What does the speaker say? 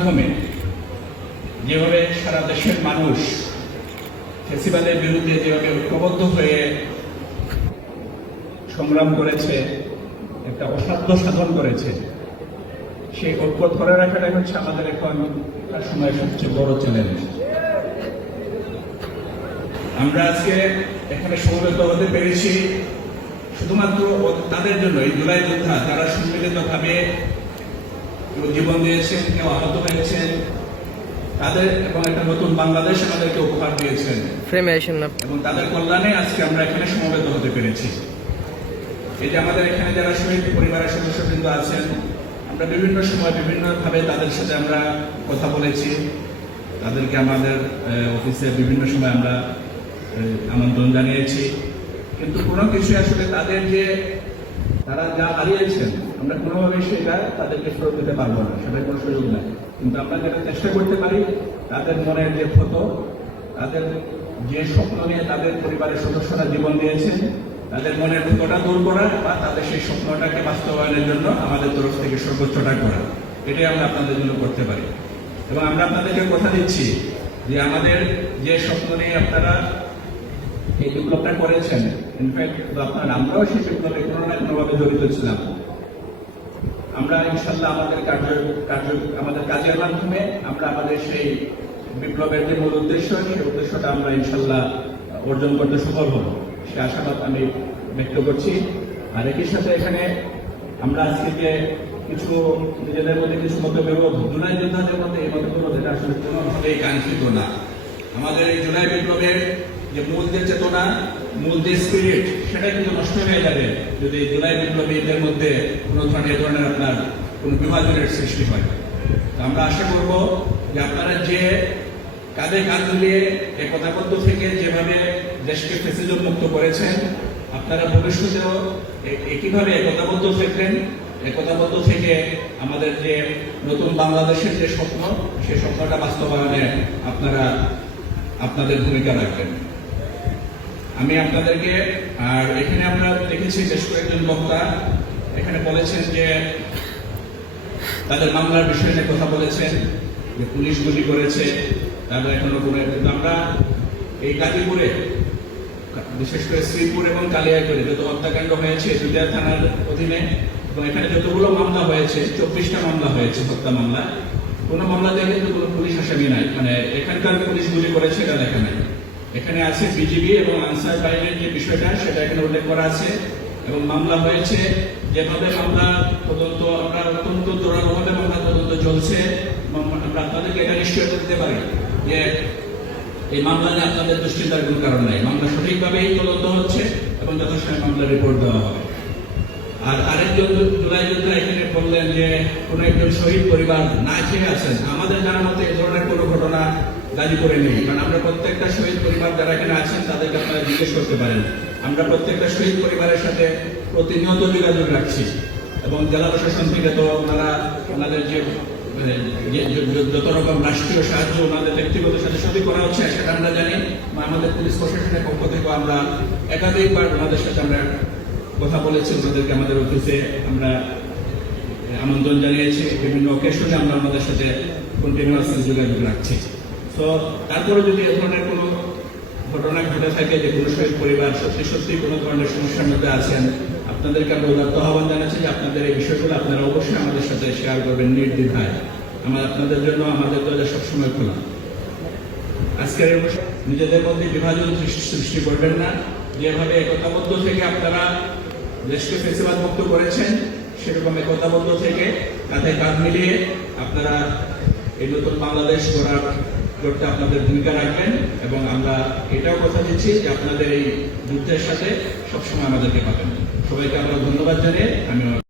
মাধ্যমে যেভাবে সারা দেশের মানুষ ফেসিবাদের বিরুদ্ধে যেভাবে ঐক্যবদ্ধ হয়ে সংগ্রাম করেছে, একটা অসাধ্য সাধন করেছে, সেই ঐক্য ধরে রাখাটাই হচ্ছে আমাদের এখন তার সময় সবচেয়ে বড় চ্যালেঞ্জ আমরা আজকে এখানে সমবেত হতে পেরেছি শুধুমাত্র তাদের জন্য এই জুলাই যোদ্ধা, যারা সম্মিলিতভাবে কেউ জীবন দিয়েছেন কেউ আহত হয়েছেন তাদের এবং একটা নতুন বাংলাদেশ আমাদেরকে উপহার দিয়েছেন। ফ্রেমে আসেন না। এবং তাদের কল্যাণে আজকে আমরা এখানে সমবেত হতে পেরেছি। এই যে আমাদের এখানে যারা শহীদ পরিবারের সদস্যবৃন্দ আছেন আমরা বিভিন্ন সময় বিভিন্নভাবে তাদের সাথে আমরা কথা বলেছি। তাদেরকে আমাদের অফিসে বিভিন্ন সময় আমরা আমন্ত্রণ জানিয়েছি। কিন্তু কোনো কিছু আসলে তাদের যে তারা যা হারিয়েছেন, আমরা কোনোভাবে সেটা তাদেরকে ফেরত দিতে পারব না সেটা কোনো সুযোগ নাই। কিন্তু আমরা যেটা চেষ্টা করতে পারি, তাদের মনের যে ক্ষত, তাদের যে স্বপ্ন নিয়ে তাদের পরিবারের সদস্যরা জীবন দিয়েছেন, তাদের মনের ক্ষতটা দূর করা বা তাদের সেই স্বপ্নটাকে বাস্তবায়নের জন্য আমাদের তরফ থেকে সর্বোচ্চটা করা। এটাই আমরা আপনাদের জন্য করতে পারি। এবং আমরা আপনাদেরকে কথা দিচ্ছি যে আমাদের যে স্বপ্ন নিয়ে আপনারা এই বিপ্লবটা করেছেন। ইনফ্যাক্ট আপনার আমরাও সেই বিপ্লবে কোনো না কোনোভাবে জড়িত ছিলাম। আমরা ইনশাল্লাহ আমাদের কার্য কার্য, আমাদের কাজের মাধ্যমে আমরা আমাদের সেই বিপ্লবের যে মূল উদ্দেশ্য, সেই উদ্দেশ্যটা আমরা ইনশাল্লাহ অর্জন করতে সফল হব। সে আশাবাদ আমি ব্যক্ত করছি। আর একই সাথে এখানে আমরা আজকে যে কিছু নিজেদের মধ্যে কিছু মতবিরোধ জুলাই যোদ্ধাদের মধ্যে এই মতবিরোধ এটা আসলে কোনোভাবেই কাঙ্ক্ষিত না। আমাদের এই জুলাই বিপ্লবের যে মূল যে চেতনা মূল যে স্পিরিট সেটা কিন্তু নষ্ট হয়ে যাবে যদি জুলাই বিপ্লবীদের মধ্যে কোনো ধরনের ধরনের আপনার কোনো বিভাজনের সৃষ্টি হয়। আমরা আশা করব যে আপনারা যে কাঁধে কাঁধ মিলিয়ে একতাবদ্ধ থেকে যেভাবে দেশকে ফেসিজম মুক্ত করেছেন, আপনারা ভবিষ্যতেও এ- একইভাবে একতাবদ্ধ থাকবেন একতাবদ্ধ থেকে আমাদের যে নতুন বাংলাদেশের যে স্বপ্ন সেই স্বপ্নটা বাস্তবায়নে আপনারা, আপনাদের ভূমিকা রাখবেন। আমি আপনাদেরকে, আর এখানে আমরা দেখেছি বেশ কয়েকজন বক্তা, এখানে বলেছেন যে তাদের মামলার বিষয় নিয়ে কথা বলেছেন, যে পুলিশ গুলি করেছে, তারা এখনও কোনো কিন্তু আমরা এই গাজীপুরে, বিশেষ করে শ্রীপুর এবং কালিয়াগড়ে যত হত্যাকাণ্ড হয়েছে, দুইটা থানার অধীনে, এবং এখানে যতগুলো মামলা হয়েছে, চব্বিশটা মামলা হয়েছে হত্যা মামলা, কোনো মামলাতে কিন্তু কোনো পুলিশ আসামি নাই। মানে এখানকার পুলিশ গুলি করেছে, এটা দেখা নাই। এখানে আছে বিজিবি এবং আনসার বাহিনীর যে বিষয়টা, সেটা এখানে উল্লেখ করা আছে এবং মামলা হয়েছে যেভাবে মামলা তদন্ত, আমরা অত্যন্ত জোরালোভাবে মামলা তদন্ত চলছে। আমরা আপনাদেরকে এটা নিশ্চয়তা দিতে পারি যে এই মামলা নিয়ে আপনাদের দুশ্চিন্তার কোনো কারণ নাই। মামলা সঠিকভাবেই তদন্ত হচ্ছে এবং যথাসময়ে মামলা রিপোর্ট দেওয়া হবে। আর আরেকজন জুলাই যোদ্ধা এখানে বললেন যে কোনো একজন শহীদ পরিবার না খেয়ে আছেন। আমাদের জানার মতে এ ধরনের কোনো ঘটনা গাজীপুরে নেই। কারণ আমরা প্রত্যেকটা শহীদ পরিবার যারা এখানে আছেন তাদেরকে আপনারা জিজ্ঞেস করতে পারেন। আমরা প্রত্যেকটা শহীদ পরিবারের সাথে প্রতিনিয়ত যোগাযোগ রাখছি। এবং জেলা প্রশাসন থেকে তো ওনারা ওনাদের যে মানে, যত রকম রাষ্ট্রীয় সাহায্য ওনাদের ব্যক্তিগত সাথে সবই করা হচ্ছে সেটা আমরা জানি। বা আমাদের পুলিশ প্রশাসনের পক্ষ থেকে আমরা একাধিকবার ওনাদের সাথে আমরা কথা বলেছি ওনাদেরকে আমাদের অফিসে আমরা আমন্ত্রণ জানিয়েছি। বিভিন্ন অকেশনে আমরা আমাদের সাথে কন্টিনিউয়াসলি যোগাযোগ রাখছি। তো তারপরে যদি এ ধরনের কোনো ঘটনা ঘটে থাকে যে কোনো শহীদ পরিবার সত্যি সত্যি কোনো ধরনের সমস্যার মধ্যে আছেন, আপনাদেরকে আমরা উদাত্ত আহ্বান জানাচ্ছি যে আপনাদের এই বিষয়গুলো আপনারা অবশ্যই আমাদের সাথে শেয়ার করবেন নির্দ্বিধায়। আমার আপনাদের জন্য, আমাদের দরজা সবসময় খোলা। আজকের নিজেদের মধ্যে বিভাজন সৃষ্টি করবেন না। যেভাবে একতাবদ্ধ থেকে আপনারা দেশকে ফেসিবাদ মুক্ত করেছেন, সেরকম একতাবদ্ধ থেকে তাতে কাঁধ মিলিয়ে আপনারা এই নতুন বাংলাদেশ গড়ার গড়তে আপনাদের ভূমিকা রাখবেন এবং আমরা এটাও কথা দিচ্ছি যে আপনাদের এই যুদ্ধের সাথে সবসময় আমাদেরকে পাবেন। সবাইকে আমরা ধন্যবাদ জানিয়ে আমি